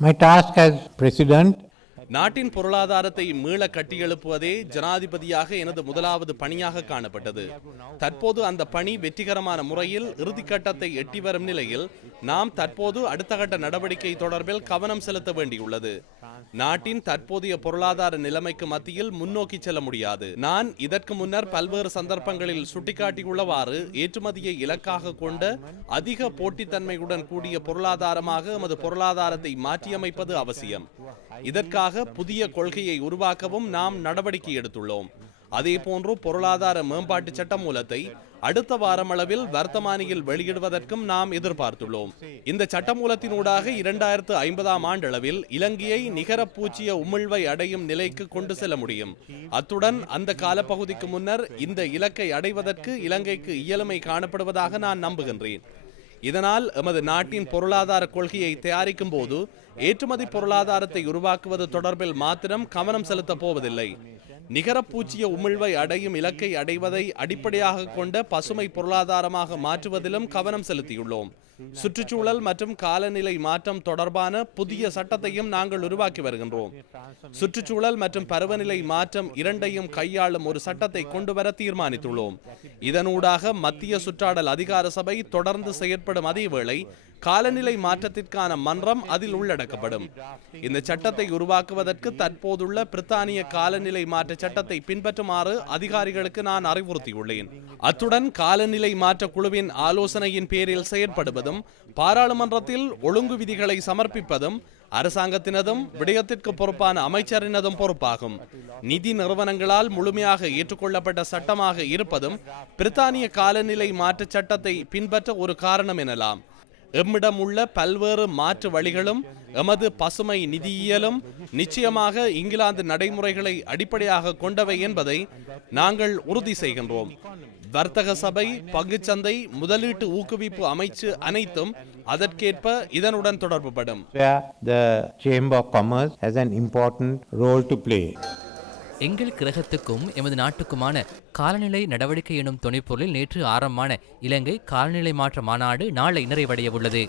My task as president நாட்டின் பொருளாதாரத்தை மீள கட்டியெழுப்புவதே ஜனாதிபதியாக எனது முதலாவது பணியாக காணப்பட்டது. தற்போது அந்த பணி வெற்றிகரமான முறையில் இறுதிக்கட்டத்தை எட்டி வரும் நிலையில் நாம் தற்போது அடுத்த கட்ட நடவடிக்கை தொடர்பில் கவனம் செலுத்த வேண்டியுள்ளது. நாட்டின் தற்போதைய பொருளாதார நிலைமைக்கு மத்தியில் முன்னோக்கி செல்ல முடியாது. நான் இதற்கு முன்னர் பல்வேறு சந்தர்ப்பங்களில் சுட்டிக்காட்டியுள்ளவாறு ஏற்றுமதியை இலக்காக கொண்ட அதிக போட்டித்தன்மையுடன் கூடிய பொருளாதாரமாக எமது பொருளாதாரத்தை மாற்றியமைப்பது அவசியம். இதற்காக புதிய கொள்கையை உருவாக்கவும் நாம் நடவடிக்கை எடுத்துள்ளோம். அதேபோன்று பொருளாதார மேம்பாட்டு சட்ட மூலத்தை அடுத்த வாரமளவில் வர்த்தமானியில் வெளியிடுவதற்கும் நாம் எதிர்பார்த்துள்ளோம். இந்த சட்டமூலத்தினூடாக இரண்டாயிரத்து ஐம்பதாம் ஆண்டளவில் இலங்கையை நிகர பூச்சிய உமிழ்வை அடையும் நிலைக்கு கொண்டு செல்ல முடியும். அத்துடன் அந்த காலப்பகுதிக்கு முன்னர் இந்த இலக்கை அடைவதற்கு இலங்கைக்கு இயலுமை காணப்படுவதாக நான் நம்புகின்றேன். இதனால் எமது நாட்டின் பொருளாதார கொள்கையை தயாரிக்கும் போது ஏற்றுமதி பொருளாதாரத்தை உருவாக்குவது தொடர்பில் மாத்திரம் கவனம் செலுத்தப் போவதில்லை. நிகர பூச்சிய உமிழ்வை அடையும் இலக்கை அடைவதை அடிப்படையாக கொண்ட பசுமை பொருளாதாரமாக மாற்றுவதிலும் கவனம் செலுத்தியுள்ளோம். சுற்றுச்சூழல் மற்றும் காலநிலை மாற்றம் தொடர்பான புதிய சட்டத்தையும் நாங்கள் உருவாக்கி வருகின்றோம். சுற்றுச்சூழல் மற்றும் பருவநிலை மாற்றம் இரண்டையும் கையாளும் ஒரு சட்டத்தை கொண்டு வர தீர்மானித்துள்ளோம். இதனூடாக மத்திய சுற்றாடல் அதிகார சபை தொடர்ந்து செயற்படும் அதேவேளை காலநிலை மாற்றத்திற்கான மன்றம் அதில் உள்ளடக்கப்படும். இந்த சட்டத்தை உருவாக்குவதற்கு தற்போதுள்ள பிரித்தானிய காலநிலை மாற்ற சட்டத்தை பின்பற்றுமாறு அதிகாரிகளுக்கு நான் அறிவுறுத்தியுள்ளேன். அத்துடன் காலநிலை மாற்ற குழுவின் ஆலோசனையின் பேரில் செயற்படுவதும் பாராளுமன்றத்தில் ஒழுங்கு விதிகளை சமர்ப்பிப்பதும் அரசாங்கத்தினதும் விடயத்திற்கு பொறுப்பான அமைச்சரினதும் பொறுப்பாகும். நிதி நிறுவனங்களால் முழுமையாக ஏற்றுக்கொள்ளப்பட்ட சட்டமாக இருப்பதும் பிரித்தானிய காலநிலை மாற்ற சட்டத்தை பின்பற்ற ஒரு காரணம் எனலாம். எம்மிடம் உள்ள பல்வேறு மாற்று வழிகளும் எமது பசுமை நிதியியலும் நிச்சயமாக இங்கிலாந்து நடைமுறைகளை அடிப்படையாக கொண்டவை என்பதை நாங்கள் உறுதி செய்கின்றோம் வர்த்தக சபை பங்குச்சந்தை முதலீட்டு ஊக்குவிப்பு அமைச்சு அனைத்தும் அதற்கேற்ப இதனுடன் தொடர்புபடும் where the Chamber of Commerce has an important role to play. எங்கள் கிரகத்துக்கும் எமது நாட்டுக்குமான காலநிலை நடவடிக்கை எனும் துணைப்பொருளில் நேற்று ஆரம்பமான இலங்கை காலநிலை மாற்ற மாநாடு நாளை நிறைவடைய உள்ளது